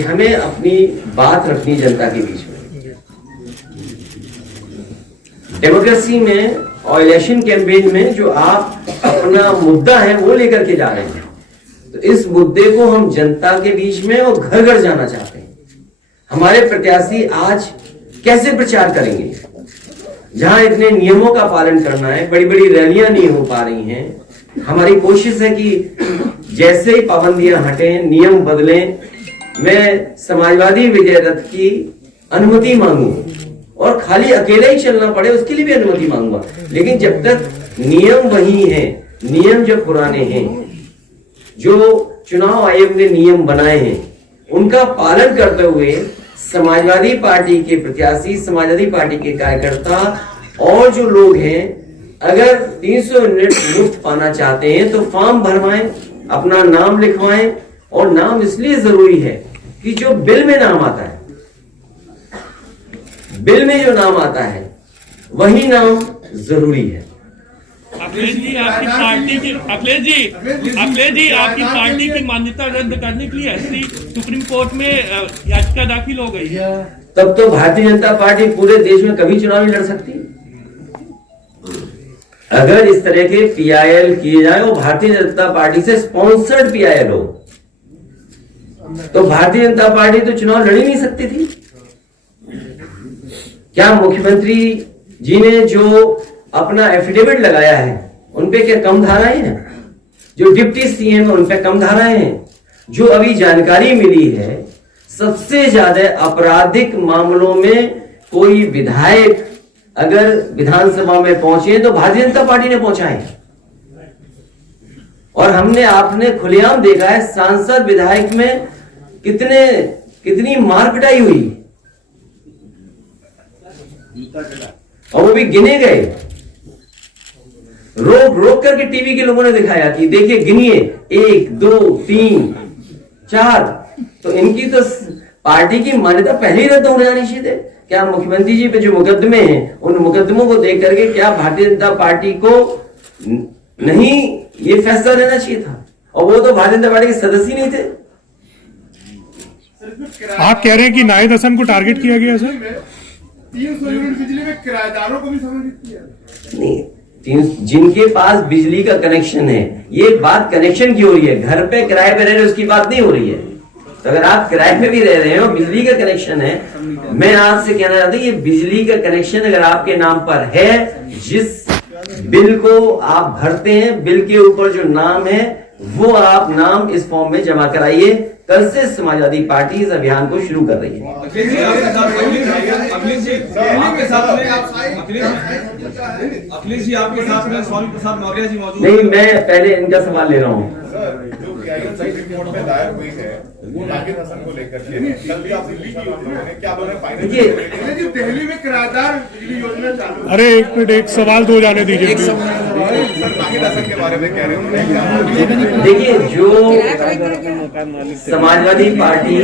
कि हमें अपनी बात रखनी जनता के बीच में। डेमोक्रेसी में और इलेक्शन कैंपेन में जो आप अपना मुद्दा है वो लेकर के जा रहे हैं, तो इस मुद्दे को हम जनता के बीच में और घर घर जाना चाहते हैं। हमारे प्रत्याशी आज कैसे प्रचार करेंगे? जहां इतने नियमों का पालन करना है, बड़ी बड़ी रैलियां नहीं हो पा रही हैं। हमारी कोशिश है कि जैसे ही पाबंदियां हटें, नियम बदलें, मैं समाजवादी विजय रथ की अनुमति मांगू और खाली अकेले ही चलना पड़े उसके लिए भी अनुमति मांगूंगा। लेकिन जब तक नियम वही हैं, नियम जो पुराने हैं, जो चुनाव आयोग ने नियम बनाए हैं, उनका पालन करते हुए समाजवादी पार्टी के प्रत्याशी, समाजवादी पार्टी के कार्यकर्ता और जो लोग हैं, अगर 300 यूनिट मुफ्त पाना चाहते हैं तो फॉर्म भरवाएं, अपना नाम लिखवाएं। और नाम इसलिए जरूरी है कि जो बिल में नाम आता है, बिल में जो नाम आता है वही नाम जरूरी है। अखिलेश जी आपकी पार्टी की मान्यता रद्द करने के लिए एससी सुप्रीम कोर्ट में याचिका दाखिल हो गई है। तब तो भारतीय जनता पार्टी पूरे देश में कभी चुनाव नहीं लड़ सकती। अगर इस तरह के पीआईएल किए जाए और भारतीय जनता पार्टी से स्पॉन्सर्ड पीआईएल हो, तो भारतीय जनता पार्टी तो चुनाव लड़ ही नहीं सकती थी। क्या मुख्यमंत्री जी ने जो अपना एफिडेविट लगाया है उनपे क्या कम धाराएं हैं? जो डिप्टी सीएम उन पे कम धाराएं हैं? जो अभी जानकारी मिली है, सबसे ज्यादा आपराधिक मामलों में कोई विधायक अगर विधानसभा में पहुंचे तो भारतीय जनता पार्टी ने पहुंचाए। और आपने खुलेआम देखा है सांसद विधायक में कितनी मार पिटाई हुई, और वो भी गिने गए। रोक करके टीवी के लोगों ने दिखाया कि देखिए गिनिए, 1 2 3 4। तो इनकी तो पार्टी की मान्यता पहले ही रद्द हो जानी चाहिए। क्या मुख्यमंत्री जी पे जो मुकदमे हैं, उन मुकदमों को देख करके क्या भारतीय जनता पार्टी को नहीं ये फैसला लेना चाहिए था? और वो तो भारतीय जनता पार्टी के सदस्य नहीं थे। आप कह रहे हैं कि नाहिद हसन को टारगेट किया गया सर? 300 यूनिट बिजली में किराएदारों को भी सम्मिलित किया नहीं, जिनके पास बिजली का कनेक्शन है, ये बात कनेक्शन की हो रही है। घर पे किराए पे रह रहे उसकी बात नहीं हो रही है। तो अगर आप किराए पे भी रह रहे हो, बिजली का कनेक्शन है, मैं आपसे कहना चाहता हूँ ये बिजली का कनेक्शन अगर आपके नाम पर है, जिस बिल को आप भरते हैं, बिल के ऊपर जो नाम है वो आप नाम इस फॉर्म में जमा कराइए। कल से समाजवादी पार्टी इस अभियान को शुरू कर रही है। अखिलेश जी आपके साथ में स्वामी प्रसाद मौर्य जी मौजूद नहीं, मैं पहले इनका सवाल ले रहा हूँ। रिपोर्ट में दायर हुई है वो नाहिद हसन को लेकर के, कल भी आप दिल्ली की योजना है, क्या दोनों फाइनल? देखिए दिल्ली में किराएदार बिजली योजना चालू। अरे एक मिनट, एक सवाल दो जाने दीजिए। सर नाहिद हसन के बारे में कह रहे हैं। देखिए, जो समाजवादी पार्टी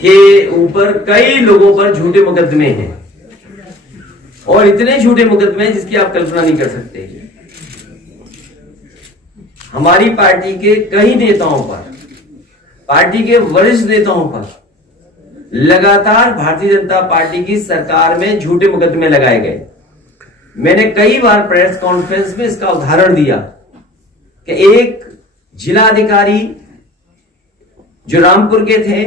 के ऊपर कई लोगों पर झूठे मुकदमे हैं, और इतने झूठे मुकदमे हैं जिसकी आप कल्पना नहीं कर सकते। हमारी पार्टी के कई नेताओं पर, पार्टी के वरिष्ठ नेताओं पर लगातार भारतीय जनता पार्टी की सरकार में झूठे मुकदमे लगाए गए। मैंने कई बार प्रेस कॉन्फ्रेंस में इसका उदाहरण दिया कि एक जिलाधिकारी जो रामपुर के थे,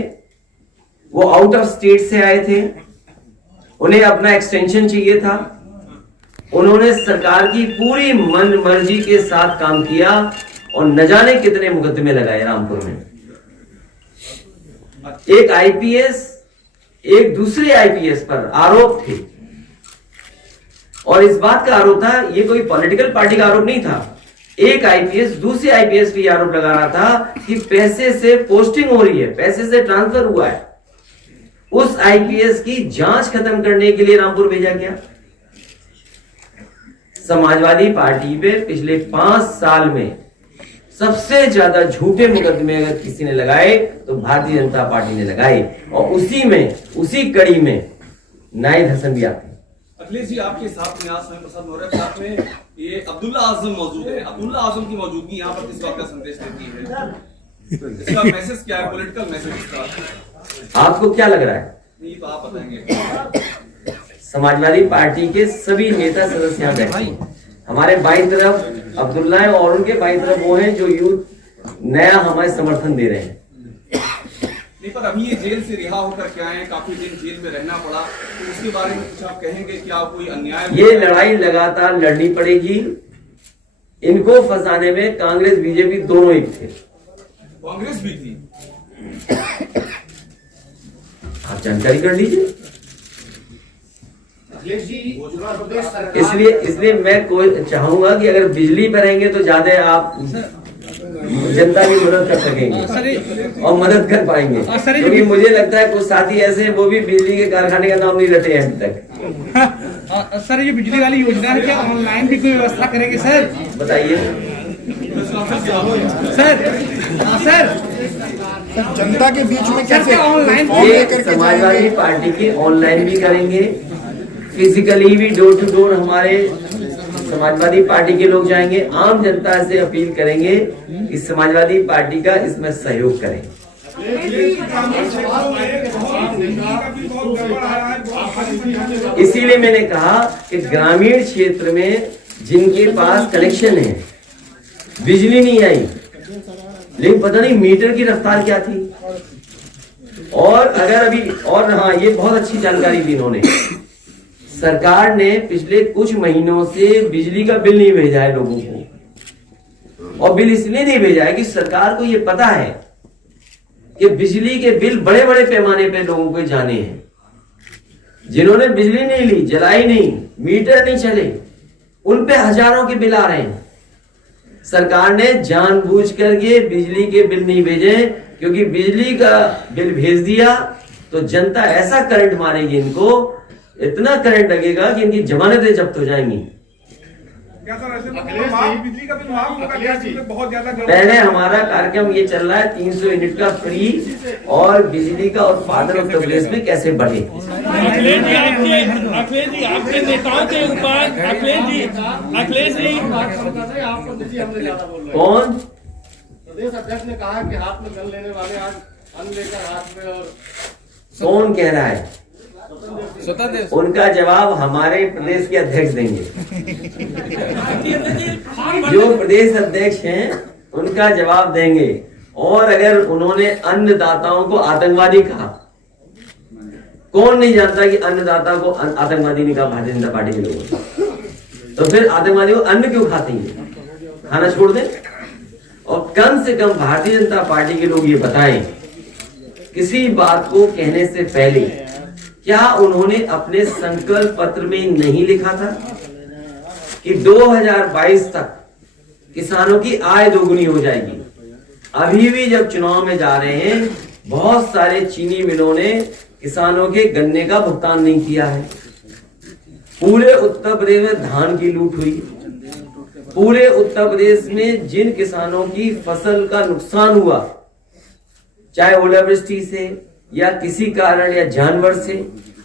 वो आउट ऑफ स्टेट से आए थे, उन्हें अपना एक्सटेंशन चाहिए था। उन्होंने सरकार की पूरी मन मर्जी के साथ काम किया और न जाने कितने मुकदमे लगाए रामपुर में। एक आईपीएस एक दूसरे आईपीएस पर आरोप थे, और इस बात का आरोप था, ये कोई पॉलिटिकल पार्टी का आरोप नहीं था। एक आईपीएस दूसरे आईपीएस पे आरोप लगा रहा था कि पैसे से पोस्टिंग हो रही है, पैसे से ट्रांसफर हुआ है। उस आईपीएस की जांच खत्म करने के लिए रामपुर भेजा गया। समाजवादी पार्टी पे पिछले 5 साल में सबसे ज्यादा झूठे मुकदमे अगर किसी ने लगाए तो भारतीय जनता पार्टी ने लगाए, और उसी कड़ी में नाहिद हसन भी आते हैं। अखिलेश जी आपके साथ में आज स्वामी प्रसाद मौर्य के साथ में ये अब्दुल्ला आजम मौजूद है। अब्दुल्ला आजम की मौजूदगी यहाँ पर किस बात का संदेश देती है? इसका मैसेज क्या है, पॉलिटिकल मैसेज इसका? आपको क्या लग रहा है? नहीं तो आप बताएंगे। समाजवादी पार्टी के सभी नेता सदस्य यहाँ बैठे हैं। हमारे बाईं तरफ अब्दुल्ला है और उनके बाईं तरफ वो हैं जो यूथ नया हमारे समर्थन दे रहे हैं। नहीं, पर अभी ये जेल से रिहा होकर के आए हैं, काफी दिन जेल में रहना पड़ा, तो उसके बारे में कुछ आप कहेंगे? क्या कोई अन्याय? ये लड़ाई लगातार लड़नी पड़ेगी। इनको फंसाने में कांग्रेस बीजेपी दोनों एक थे, कांग्रेस भी थी। आप जानकारी कर लीजिए। इसलिए मैं कोई चाहूंगा कि अगर बिजली पर रहेंगे तो ज्यादा आप जनता की मदद कर सकेंगे और मदद कर पाएंगे, क्योंकि मुझे लगता है कुछ साथी ऐसे हैं वो भी बिजली के कारखाने का नाम नहीं रटे हैं अभी तक। सर ये बिजली वाली योजना है, क्या ऑनलाइन भी कोई व्यवस्था करेंगे सर? बताइए सर जनता के बीच में कैसे ऑनलाइन ये समाजवादी पार्टी की ऑनलाइन भी करेंगे, फिजिकली भी डोर टू डोर हमारे समाजवादी पार्टी के लोग जाएंगे, आम जनता से अपील करेंगे कि समाजवादी पार्टी का इसमें सहयोग करें। इसीलिए मैंने कहा कि ग्रामीण क्षेत्र में जिनके पास कनेक्शन है, बिजली नहीं आई लेकिन पता नहीं मीटर की रफ्तार क्या थी, और अगर अभी और हाँ ये बहुत अच्छी जानकारी दी इन्होंने, सरकार ने पिछले कुछ महीनों से बिजली का बिल नहीं भेजा है लोगों को, और बिल इसलिए नहीं भेजा है कि सरकार को ये पता है कि बिजली के बिल बड़े बड़े पैमाने पे लोगों को जाने हैं। जिन्होंने बिजली नहीं ली, जलाई नहीं, मीटर नहीं चले, उन पे हजारों के बिल आ रहे हैं। सरकार ने जानबूझ करके बिजली के बिल नहीं भेजे, क्योंकि बिजली का बिल भेज दिया तो जनता ऐसा करंट मारेगी, इनको इतना करंट लगेगा कि इनकी जमानतें जब्त हो जाएंगी। क्या सर ऐसे बिजली का बिल माफ होगा क्या? बहुत ज्यादा पहले हमारा कार्यक्रम ये चल रहा है 300 यूनिट का फ्री, और बिजली का उत्पादन उत्तर प्रदेश में कैसे बढ़े। अखिलेश जी आपके नेताओं के ऊपर अखिलेश जी कौन? प्रदेश अध्यक्ष ने कहा कि हाथ में गन लेने वाले आज अन्न लेकर हाथ में, और कौन कह रहा है? उनका जवाब हमारे प्रदेश के अध्यक्ष देंगे। जो प्रदेश अध्यक्ष हैं उनका जवाब देंगे। और अगर उन्होंने अन्नदाताओं को आतंकवादी कहा, कौन नहीं जानता कि अन्नदाता को आतंकवादी नहीं कहा भारतीय जनता पार्टी के लोगों, तो फिर आतंकवादी को अन्न क्यों खाते हैं? खाना छोड़ दें। और कम से कम भारतीय जनता पार्टी के लोग ये बताएं, किसी बात को कहने से पहले क्या उन्होंने अपने संकल्प पत्र में नहीं लिखा था कि 2022 तक किसानों की आय दोगुनी हो जाएगी? अभी भी जब चुनाव में जा रहे हैं, बहुत सारे चीनी मिलों ने किसानों के गन्ने का भुगतान नहीं किया है। पूरे उत्तर प्रदेश में धान की लूट हुई। पूरे उत्तर प्रदेश में जिन किसानों की फसल का नुकसान हुआ, चाहे ओलावृष्टि से या किसी कारण या जानवर से,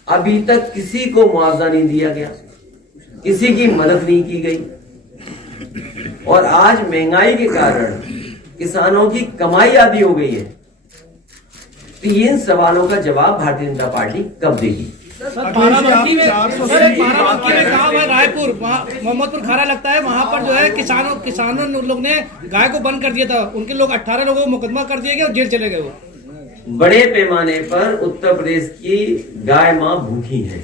अभी तक किसी को मुआवजा नहीं दिया गया, किसी की मदद नहीं की गई। और आज महंगाई के कारण किसानों की कमाई आधी हो गई है। तो इन सवालों का जवाब भारतीय जनता पार्टी कब देगी? बाराबंकी में गाँव है रायपुर, मोहम्मदपुर खारा लगता है, वहाँ पर जो है किसानों लोग ने गाय को बंद कर दिया था। उनके लोग 18 लोगों को मुकदमा कर दिया गया और जेल चले गए। वो बड़े पैमाने पर उत्तर प्रदेश की गाय मां भूखी है।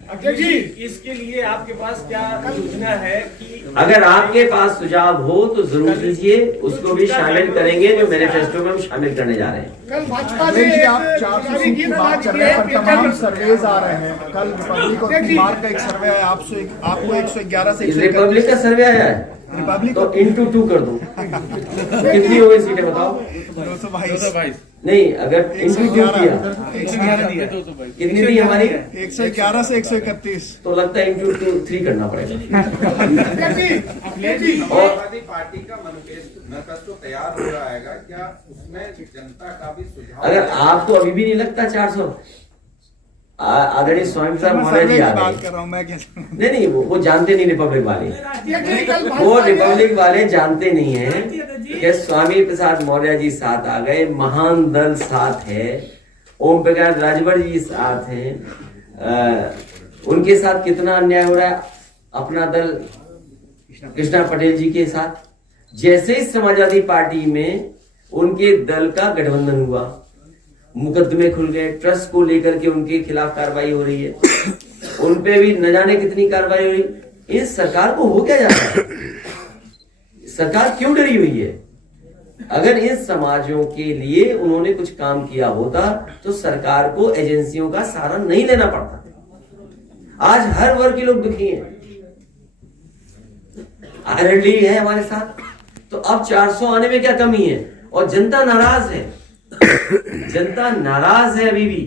अध्यक्ष जी, इसके लिए आपके पास क्या योजना है कि अगर आपके पास सुझाव हो तो जरूर दीजिए, उसको भी शामिल करेंगे जो मैनिफेस्टो में हम शामिल करने जा रहे हैं। कल भाजपा जी आप 400 सीट की बात कर रहे हैं, पर तमाम सर्वेज आ रहे हैं। कल रिपब्लिक और मार्क का एक सर्वे है, आपको 111 से रिपब्लिक का सर्वे आया है, रिपब्लिक तो into 2 कर दो। कितनी हो गई सीटें बताओ? 222 नहीं, अगर into 2 किया कितनी थी हमारी? 111 से 131। तो लगता है into 3 करना पड़ेगा। समाजवादी पार्टी का मैनिफेस्टो तैयार हो रहा है, क्या उसमें जनता का भी सुझाव? अगर आपको अभी भी नहीं लगता 400, आदरणीय स्वामी प्रसाद मैं मौर्य सर्वे जी की आ बात गए। कर रहा हूँ मैं क्या नहीं, वो जानते नहीं रिपब्लिक वाले, वो रिपब्लिक वाले जानते नहीं है कि स्वामी प्रसाद मौर्य जी साथ आ गए, महान दल साथ है, ओम प्रकाश राजभर जी साथ हैं, उनके साथ कितना अन्याय हो रहा है अपना दल कृष्णा पटेल जी के साथ। जैसे ही समाजवादी पार्टी में उनके दल का गठबंधन हुआ, मुकदमे खुल गए, ट्रस्ट को लेकर के उनके खिलाफ कार्रवाई हो रही है, उन पे भी न जाने कितनी कार्रवाई हो रही है। इस सरकार को हो क्या जाता है? सरकार क्यों डरी हुई है? अगर इस समाजों के लिए उन्होंने कुछ काम किया होता तो सरकार को एजेंसियों का सहारा नहीं लेना पड़ता। आज हर वर्ग के लोग दुखी हैं, आयरन लीग है हमारे साथ, तो अब 400 आने में क्या कमी है? और जनता नाराज है, जनता नाराज है अभी भी।